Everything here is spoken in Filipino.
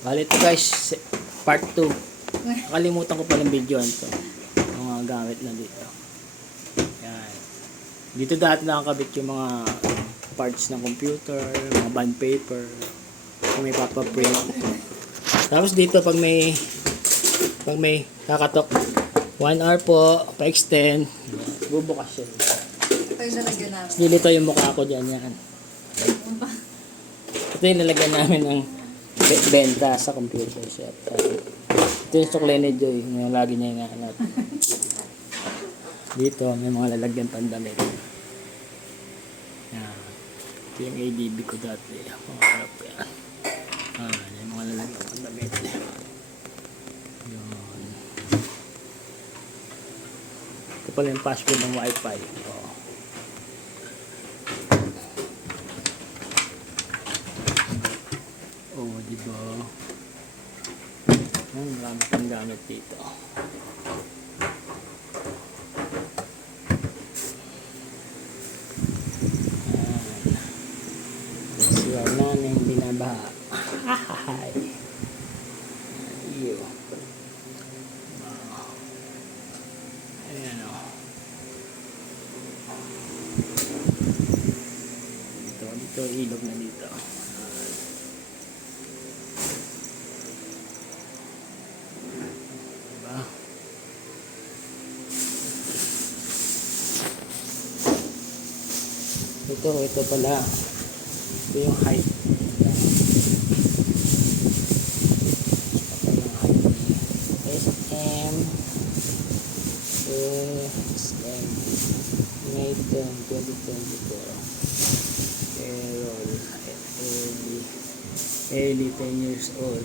Bali ito guys, part 2. Nakalimutan ko palang videoan to. Mga gamit na dito. Yan. Dito dati nakakabit yung mga parts ng computer, mga bond paper, kung may papaprint. Tapos dito pag may kakatok, 1 hour po, pa-extend, bubukas siya. Ito yung nalagyan namin. Nilito yung mukha ko dyan yan. Ito yung nalagyan namin ng benta sa computer shop. Ito yung sukle ni Joy, yung lagi niya hinahanap. Dito may mga lalagyan pandamit. Yan. Ito yung ADB ko dati. Mga harap yan. Yung mga lalagyan pandamit. Yun. Ito pala yung password ng wifi. Diba? Marami pang gamit dito. Siyaw namin binabaha. Hahahay. Iyo. Ayan o. Dito ilog na dito. Ito pala. Ito yung height. SM May 10, 2024 payroll early 10 years old.